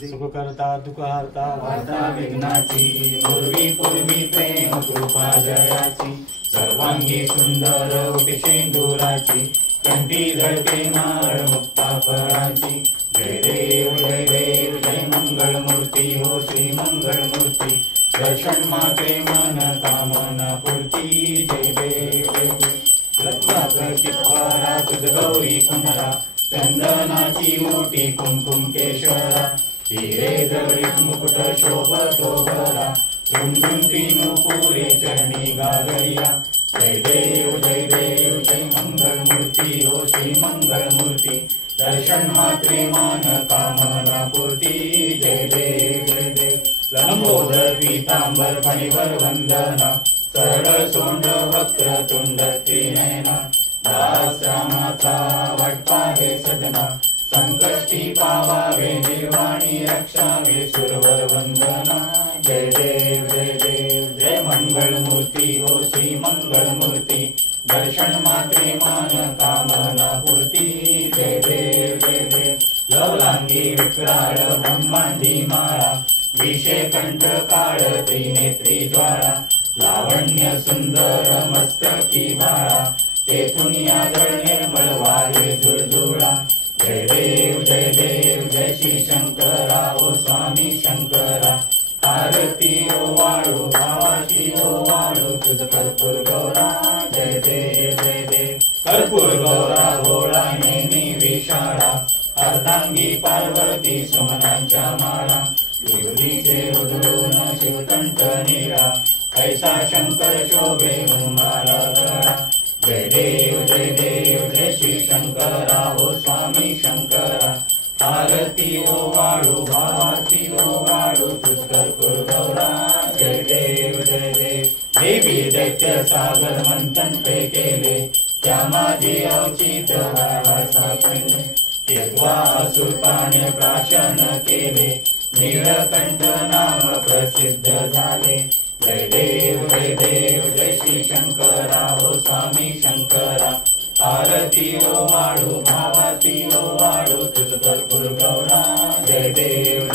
सुख करता दुःख हरता वार्ता विघ्नाची पूर्वी पूर्वी प्रेम कृपा जयाची सर्वांगी सुंदर उटी शेंदुराची कंठी झळके माळ मुक्ता फळाची जय देव जय मंगल मूर्ती हो श्री मंगल मूर्ती दर्शन मात्रे मन कामना पूर्ती जय देव रत्नाप्रचितवारा तुझ गौरी कुमरा चंदनाची ओटी कुंकुम केशरा हिरे जडित मुकुट शोभतो बरा झुंझुंटी नुपुरे चरणी गागरिया जय देव जय मंगल मूर्ती हो श्री मंगल मूर्ती दर्शन मात्रे मान कामना पूर्ती जय देव लंबोदर पीतांबर फणीवर वंदना सरळ सोंड वक्र तुंड त्रिनयना दास रामाचा वाटपा हे सदना संकष्टी पावावे निर्वाणी रक्षावे सुरवर वंदना जय देव जय मंगल मूर्ती हो श्री मंगल मूर्ती दर्शन मात्रे मान कामना पूर्ती जय देव लवलांगी विक्राळ ब्रह्मांडी माळा विषे कंठ काळ त्रिनेत्री ज्वाळा लावण्य सुंदर मस्तकी बाळा तेथून यादळ निर्मळ वारे झुळझुळा जय देव जय श्री शंकरा ओ स्वामी शंकरा आरती ओ वाळू भावाची ओ वाळू तुझ कर्पूर गौरा जय देव कर्पूर गौरा भोळा नेमी विशाळा अर्धांगी पार्वती सुमनांच्या माळा विभूतीचे उधळून शिवकंठ निळा ऐसा शंकर शोभे उमारा गळा जय देव जय श्री शंकरा हो स्वामी शंकरा आरती ओ वाळू भावाची ओ वाळू तुझ कर्पूर गौरा जय देव देवी दैत्य सागर मंथन पे केले त्या माझी अवचित सापडले तेव्हा असुरपाने प्राशन केले नीलकंठ नाम प्रसिद्ध झाले जय देव जय श्री शंकरा हो स्वामी शंकरा आरती ओ वाळू भावाती ओ वाळू तुझ कर्पूर गौरा जय देव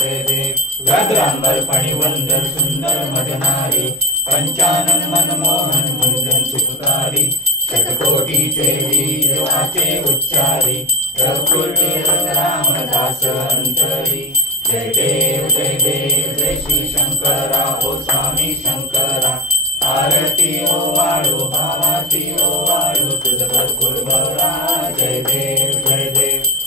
व्याघ्रांबर फणीवंदर सुंदर मदनारी पंचानन मनमोहन मुंजन सुखकारी शतकोटीचे वीर वाचे उच्चारी रघुकुले रामदास अंतरी जय देव जय श्री शंकरा ओ स्वामी शंकरा आरती ओ वाळू भावाती ओ वाळू तुझ कर्पूर गौरा जय देव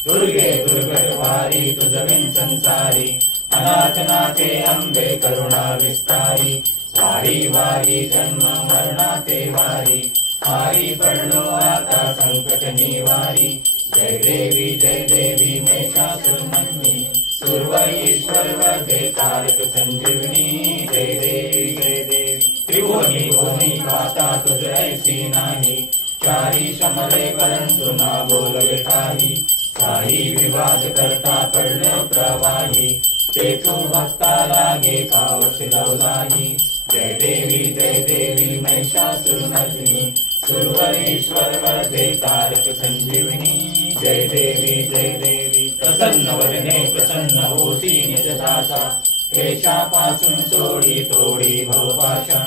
दुर्गे दुर्गवारी तुझ बिन संसारी अनाथनाथे अंबे करुणा विस्तारी वारी वारी जन्म मरणाते वारी हारी पडलो आता संकट निवारी जय देवी महिषासुरमर्दिनी सुरवर ईश्वर वदे तारक संजीवनी जय देव त्रिभुवनी भुवनी गाता तुझ ऐसी नाही चारी शमले परंतु ना बोलवे काही काही विवाद करता पडलो प्रवाही तेथू भक्ता लागे पावस लवलाही जय देवी महिषासुरमर्दिनी सुरवर ईश्वर वरदे तारक संजीवनी जय देवी प्रसन्न वदने प्रसन्न होती निजदासा क्लेशापासून सोडी तोडी भवपाशा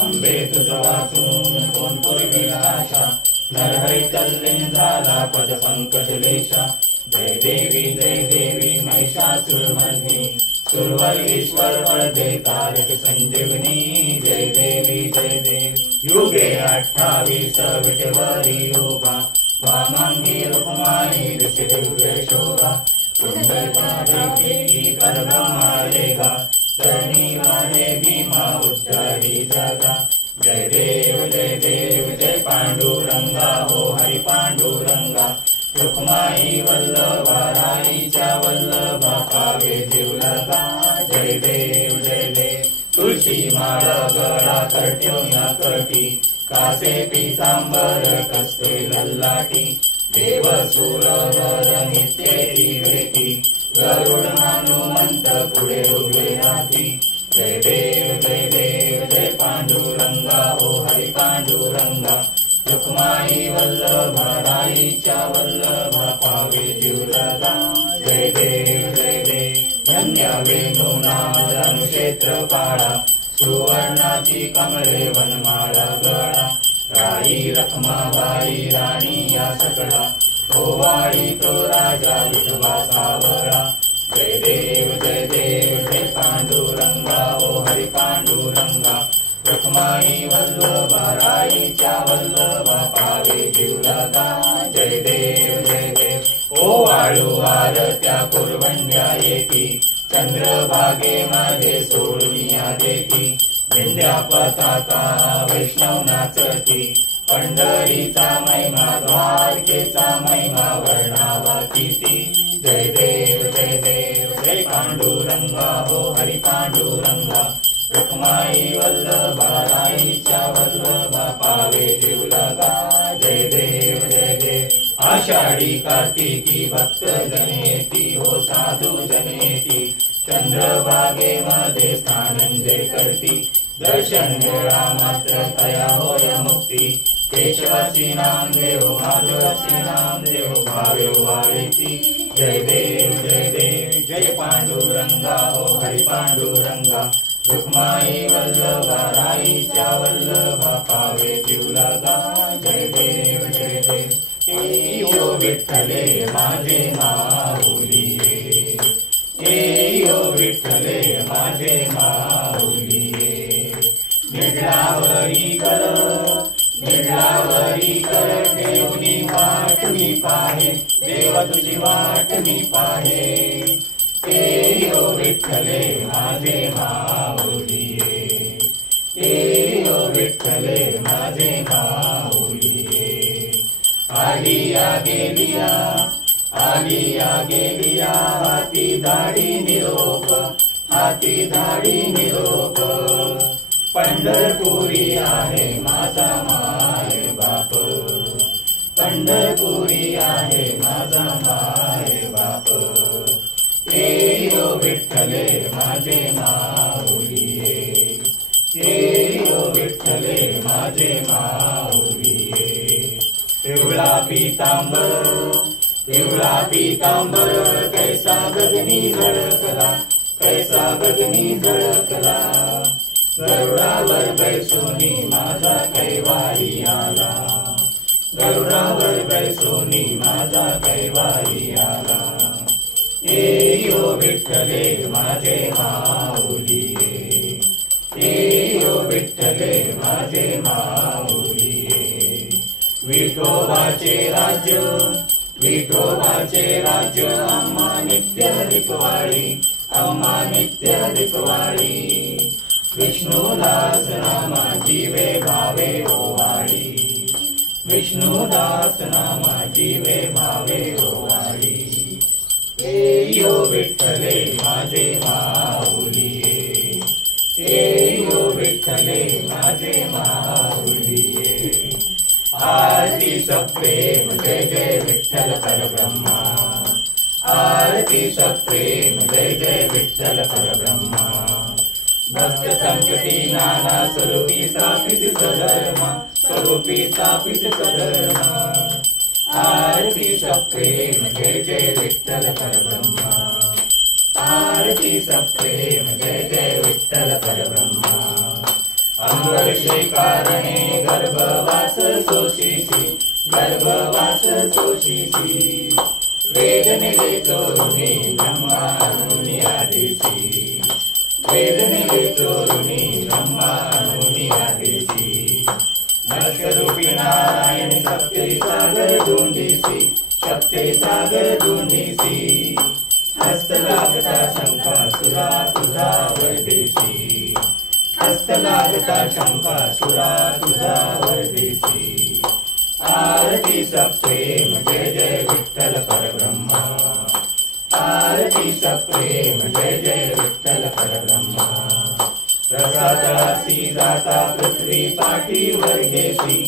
अंबे तुझ वाचून कोण पुरविला आशा नरहरी तल्लीन झाला पद पंकज लेशा जय देवी महिषासुरमर्दिनी सुरवर ईश्वर वरदे तारक संजीवनी जय देव युगे 28 विटेवरी उभा वामांगी रुक्माई दिसे दिव्य शोभा कुंडलपादेवी कर्गमालेगा तरणी वाले भीमा उद्धरी जागा जय देव जय पांडुरंगा हो हरि पांडुरंगा रुक्माई वल्लभा राईच्या वल्लभा पावे जीवलगा जय देव तुळशी माळ गळा कट्योन्या कटी कासे पीतांबर कसते लल्लाटी देव सुरवर नित्येती भेटी गरुड हनुमंत पुढे उभे राहती जय देव जय पांडुरंगा हो हरि पांडुरंगा रुक्माई वल्लभा राईच्या वल्लभा पावे जीवलगा जय देव वन्य वेणूना धनुक्षेत्र पाळा सुवर्णाची कमळे वनमाळा गळा राई रखमाबाई राणी या सकळा ओवाळी तो राजा विठोबा सावळा जय देव जय पांडुरंगा ओ हरी पांडुरंगा रखमाई वल्लभा राईच्या वल्लभा पावे जीवलगा जय देव ओ वाळू आरत्या कुरवंड्या येती चंद्रभागे माझे सोडूनिया देती विंध्या पताका वैष्णव नाचती पंढरीचा महिमा द्वारकेचा महिमा वर्णावा किती जय देव जय पांडुरंगा हो हरी पांडुरंगा रखमाई वल्लभा राईच्या वल्लभा पावे जीवलगा जय देव आषाढी कार्तिकी भक्त जनेती हो साधू जनेती चंद्रभागे मध्ये स्थानंजय करती दर्शन मेळा मात्र तया होय मुक्ती केशवासी नाम देव माधवासी नाम देव भावे वाळेती जय देव जय पांडुरंगा हो हरी पांडुरंगा रुक्माई वल्लभा राईच्या वल्लभा पावे जीवलगा जय देव यो विठ्ठले माझे माऊलिये यो विठ्ठले माझे माऊलिये निडलावरी कर देवनी वाट मी पाहे देव तुझी वाट मी पाहे यो विठ्ठले माझे माऊलिये यो विठ्ठले माझे माऊलिये आलिया गेलिया हाती धाडी निरोप पंढरपुरी आहे माझा माय बाप पंढरपुरी आहे माझा माय बाप यो विठ्ठले माझे माऊलिये यो विठ्ठले माझे माऊलिये पिवळा पीतांबर कैसा गगनी झळकला गरुडावर बैसोनी माझा कैवारी आला गरुडावर बैसोनी माझा कैवारी आला यो विठ्ठले माझे माऊलिये यो विठ्ठले माझे माऊलिये विठोबाचे राज्य अम्मा नित्य रिकवाळी विष्णुदास नामा जीवे भावे ओवाळी विष्णुदास नामा जीवे भावे ओवाळी यो विठ्ठले माझे माऊलिये यो विठ्ठले माझे माऊलिये आरती सप्रेम जय विठ्ठल परब्रह्मा आरती सप्रेम जय विठ्ठल परब्रह्मा भक्त संकटी नाना स्वरूपी स्थापित सधर्मा आरती सप्रेम जय विठ्ठल परब्रह्मा आरती सप्रेम जय विठ्ठल परब्रह्मा अंगर्षे कारणे गर्भवास शोषिसी वेदनेले चोरुनी ब्रह्मानुनी आदेशी वेदनेले चोरुनी ब्रह्मानुनी आदेशी नक्षरूपी नारायण सप्ते सागर दोंडीसी हस्त लागता शंका सुरा तुझा वरदेशी हस्त लागता शंका सुरा तुझा वरदेशी आरती सप्रेम जय विठ्ठल परब्रह्मा आरती सप्रेम जय विठ्ठल परब्रह्मा रसातळासी जाता पृथ्वी पाठीवर घेसी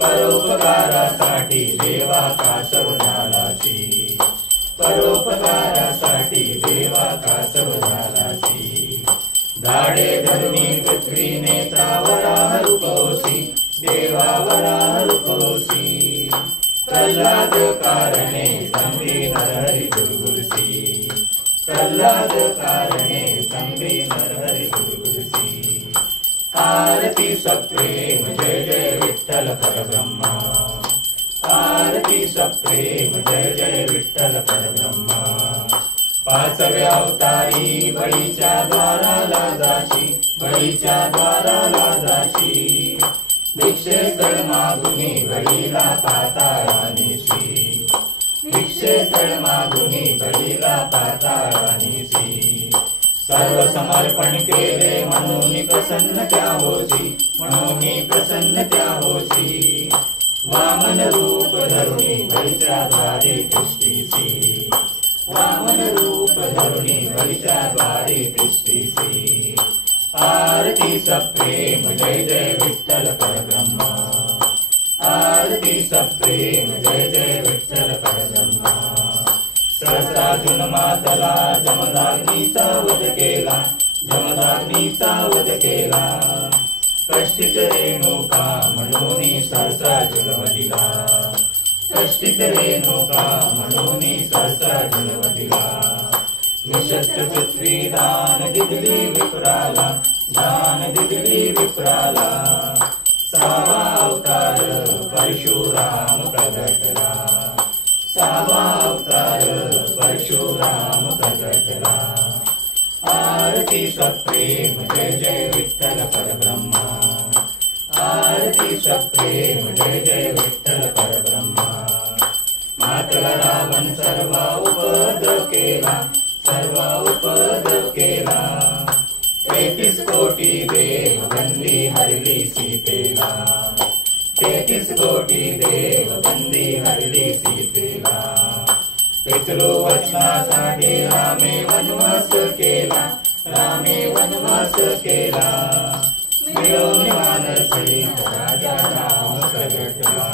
परोपकारासाठी देवा कासव झालासी परोपकारासाठी देवा कासव झालासी धाडे धरुणी पृथ्वी नेतावरा रुकोसी देवावरा रुकोसी प्रल्हाद प्रल्हाद कारणे स्तंभी नरहरि गुरुगुरुसी प्रल्हाद कारणे स्तंभी नरहरि गुरुगुरुसी आरती सप्रेम जय जय विठ्ठल परब्रह्मा आरती सप्रेम जय जय विठ्ठल परब्रह्मा पाचव्या अवतारी बळीच्या द्वाराला जाशी बळीच्या द्वाराला जाशी भिक्षेस्थळ मागुनी बळीला पाताळानिशी भिक्षेस्थळ मागुनी बळीला पाताळानिशी सर्व समर्पण केले म्हणून प्रसन्न त्या होशी म्हणून प्रसन्न त्या होशी वामन रूप धरुणी बळीच्या द्वारे तिष्ठीसी वामन रूप धरुणी बळीच्या द्वारे तिष्ठीसी आरती सप्रेम जय जय विठ्ठल परब्रह्मा आरती सप्रेम जय जय विठ्ठल परब्रह्मा सहस्रार्जुन मातला जमदाग्नीचा वध केला जमदाग्नीचा वध केला कष्टित रेणुका म्हणून सहस्रार्जुन वदिला कष्टित रेणुका म्हणून सहस्रार्जुन वदिला निशस्त्र पृथ्वी दान दिली विप्राला दान दिली विप्राला सावा अवतार परशुराम प्रगटला सावा अवतार परशुराम प्रगटला आरती सप्रेम जय जय विठ्ठल परब्रह्मा आरती सप्रेम जय जय विठ्ठल परब्रह्मा मातला रावण सर्व उपद्रव केला सर्व उपद्रव केला 33 कोटी देव बंदी हरली सीतेला 33 कोटी देव बंदी हरली सीतेला पितृवचनासाठी रामे वनवास केला रामे वनवास केला मिळवून मानसहित राजा राम प्रगटला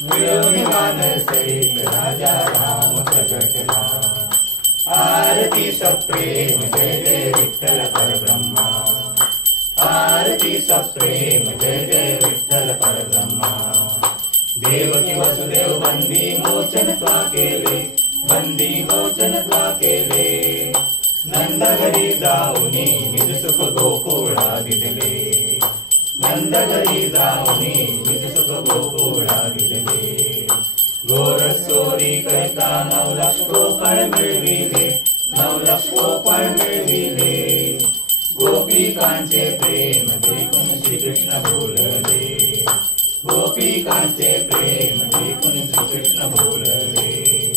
मिळवून मानसहित राजा राम प्रगटला आरती सप्रेम जय जय विठ्ठल परब्रह्मा आरती सप्रेम जय जय विठ्ठल परब्रह्मा देवकी वसुदेव बंदी मोचन त्वा केले बंदी मोचन त्वा केले नंद घरी जाऊनी निज सुख गोकुळा दिले नंद घरी जाऊनी निज सुख गोकुळा दिले घोर चोरी करता 9 लाख गोपाळ मिळविले 9 लाख गोपाळ मिळविले गोपिकांचे प्रेम देखून श्रीकृष्ण बोलले गोपिकांचे प्रेम देखून श्रीकृष्ण बोलले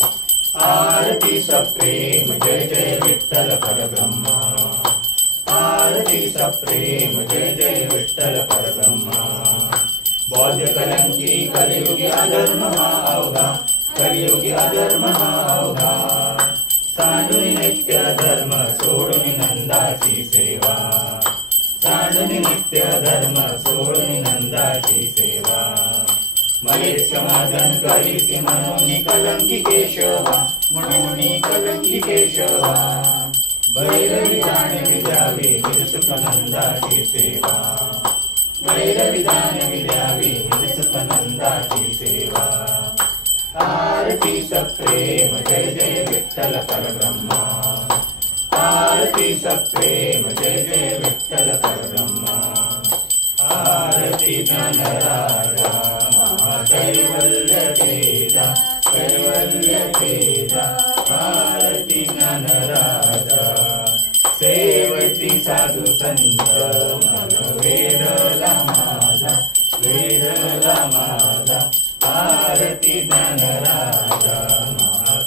आरती सप्रेम जय जय विठ्ठल परब्रह्मा आरती सप्रेम जय जय विठ्ठल परब्रह्मा बौद्ध कलंकी कलियुगी अधर्म हा अवघा कलियुगी अधर्म हा अवघा सांडून नित्य धर्म सोडून नंदाची सेवा सांडून नित्य धर्म सोडून नंदाची सेवा मलेश समाधान करीसी म्हणून कलंकी केशवा म्हणून कलंकी केशवा भैरवी जाणवी द्यावी निजसुख नंदाची सेवा भैरवी जाणवी द्यावी निजसुख नंदाची सेवा आरती सप्रेम जय जय विठ्ठल परब्रह्मा आरती सप्रेम जय जय विठ्ठल परब्रह्मा आरती ज्ञानराजा कैवल्य तेजा कैवल्य तेजा आरती ज्ञानराजा सेवती साधू संत मन वेदला माझा आरती ज्ञानराजा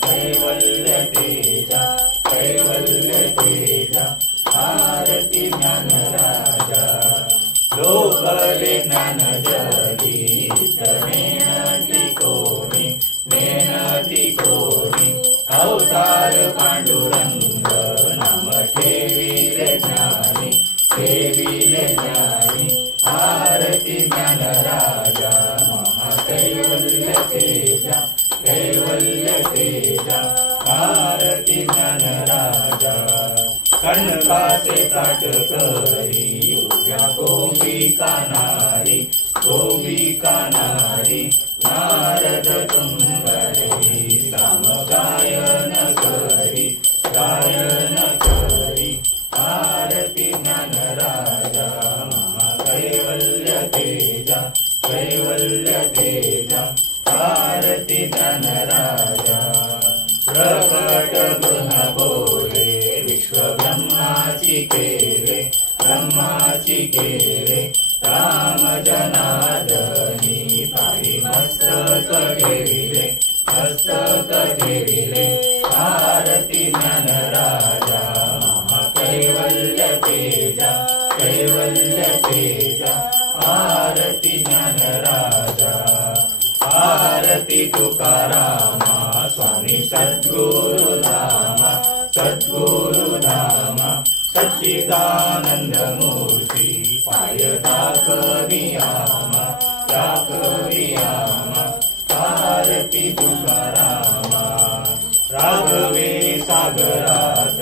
कैवल्य तेजा कैवल्य तेजा आरती ज्ञानराजा लोकले ज्ञान जगी नेनती कोणी अवतार पांडुरंग नाम ठेविले ज्ञानी आरती ज्ञानराजा महाकैवल्य तेजा कैवल्य तेजा आरती ज्ञानराजा कणकाचे ताट करी उभ्या गोपिका नारी नारद तुंग प्रकट ब्रह्म बोले विश्व ब्रह्माची केले ब्रह्माची केले राम जनार्दनी पायी मस्तक ठेविले मस्तक ठेविले आरती ज्ञान राजा महाकैवल्य तेजा कैवल्य तेजा आरती ज्ञान राजा आरती तुकारामा स्वामी सद्गुरु धामा सद्गुरु धामा सच्चिदानंद मूर्ती पाय दाखवियामा दाखवियामा आरती तुकारामा राघवे सागरात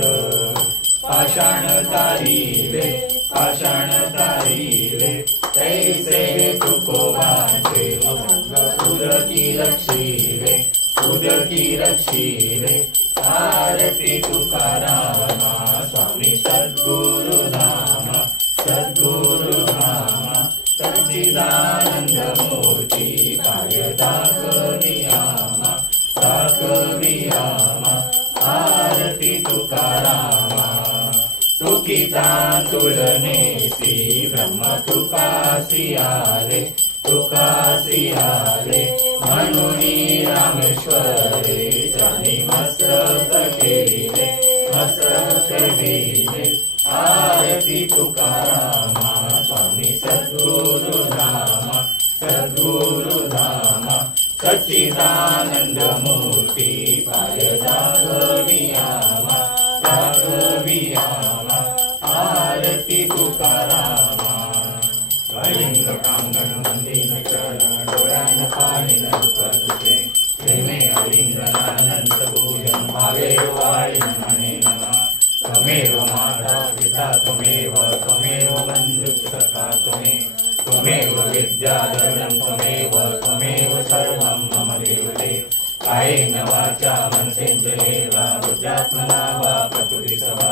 पाषाण तारिले पाषाण तारिले तैसे तुकोबाचे उदकी रक्षिले उदकी रक्षिले आरती तुकारामा स्वामी सद्गुरु धामा सद्गुरु धामा सच्चिदानंद मूर्ती पाय दाखवियामा दाखवियामा आरती तुकारामा तुकिता तुलनेसी ब्रह्म तुकासी आले तुकासी आले म्हणूनी रामेश्वरे जानी मस्तक ठेविले मस्तक ठेविले आरती तुकारामा स्वामी सद्गुरु धामा सद्गुरु धामा सच्चिदानंद मूर्ती पाय दाखवियामा दाखवियामा आरती तुकारामा कलिंग कांगण मंदिर चरण डोळ्यान पाहिन दुःखे प्रेमे अलिंगनानंत पूजन भावे वाळीन मने नमा त्वमेव माता पिता त्वमेव त्वमेव बंधु सखा त्वमेव विद्याधरणं त्वमेव सर्वं मम देवते कायेन वाचा मनसेन्द्रियेर्वा बुद्ध्यात्मना वा प्रकृतिस्वा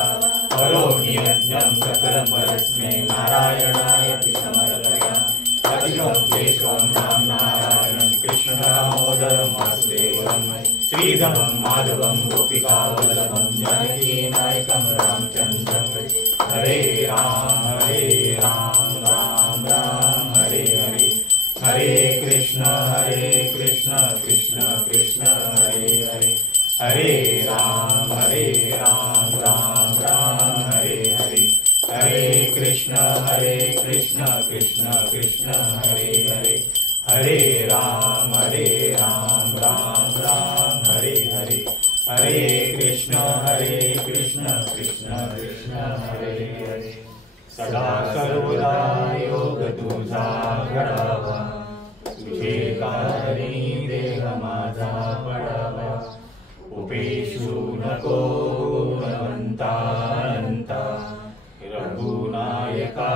करोमि यज्ञं सकलं परस्मै नारायणाय समर्पयामि अजितं केशवं राम नारायणं कृष्ण दामोदरं वासुदेवं श्रीधरं माधवं गोपिकावल्लभं जानकी नायकं रामचन्द्रं हरे राम राम राम हरे हरे हरे कृष्ण कृष्ण कृष्ण हरे हरे हरे राम राम राम हरे हरे हरे कृष्ण कृष्ण कृष्ण हरे हरे हरे राम राम राम हरे हरे हरे कृष्ण कृष्ण कृष्ण हरे हरे सदा सर्वदा योग तुझा घडावा तुझे कारी देह माझा पडावा उपेशू नको गुणवंता रघुनायका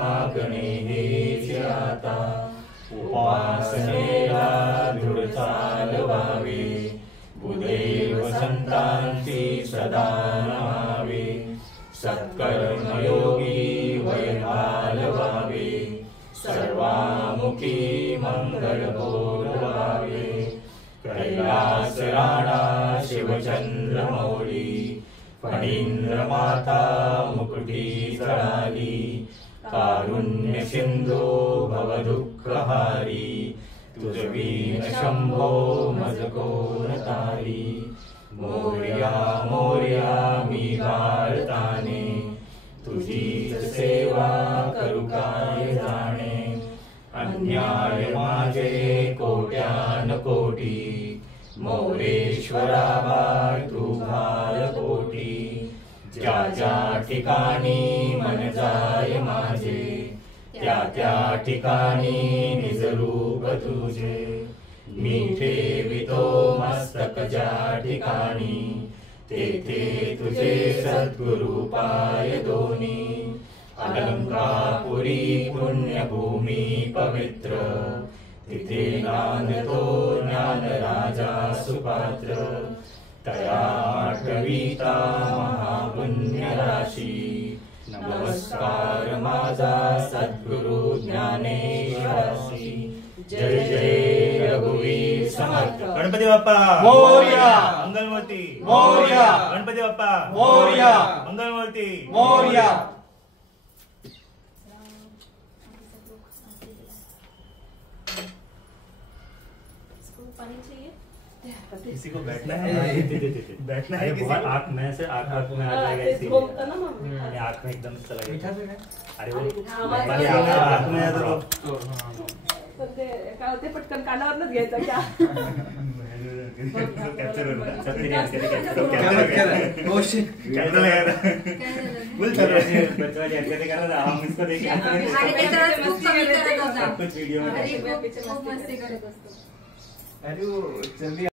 मागणे हेच आता उपासनेला दृढ चालवावे बुधैव संतांची सदा नमावे सत्कर्मयोगी वैहालवावे सर्वामुखी मंगल बोलवावे कैलास राणा शिवचंद्र मौली फणींद्र माता मुकुटी जळाली कारुण्य सिंधू भवदुःखहारी तुझवीन शंभो मज कोण तारी मोरया मोरया मी भारताने तुझीच सेवा करू काय जाणे अन्याय माझे कोट्यान कोटी मोरेश्वरा बाळ तू भाल कोटी ज्या ज्या ठिकाणी मन जाय माझे त्या त्या ठिकाणी निज रूप तुझे मी ठेवितो मस्तक ज्या ठिकाणी तेथे तुझे सद्गुरु पाय दोनी अलंकापुरी पुण्यभूमी पवित्र तिथे नांदतो ज्ञान राजा सुपात्र तया आठविता महापुण्य राशी नमस्कार माझा सद्गुरु ज्ञानेश्वरासी जय जय रघुवीर समर्थ गणपती बाप्पा मोरया मंगल मंगलमूर्ती मोरया. गणपती बाप्पा मोरया. मंगलमूर्ती मोरया. पानी चाहिए? किसी को बैठना है बैठना है अरे किसी बहुत को? आँख में से आँख में आ जाएगा इसीलिए घूमता ना मम्मी। ये आँख में एकदम चला गया अरे वो हमारे पहले पास आँख में है तो पण ते काय होते पटकन कानावरच घ्यायचं क्या? कैप्चर हो रहा है सब मेरी हरकतें कैप्चर क्या मत कर रहा है? Oh shit. कैमरा लगा था फुल चल रहा है बच्चों वाली हरकतें कर रहा था हम इसको देख के अरे ते तर खूप कमी करत होता. सब कुछ वीडियो में अरे खूप मस्ती करत असतो. अरे वो जल्दी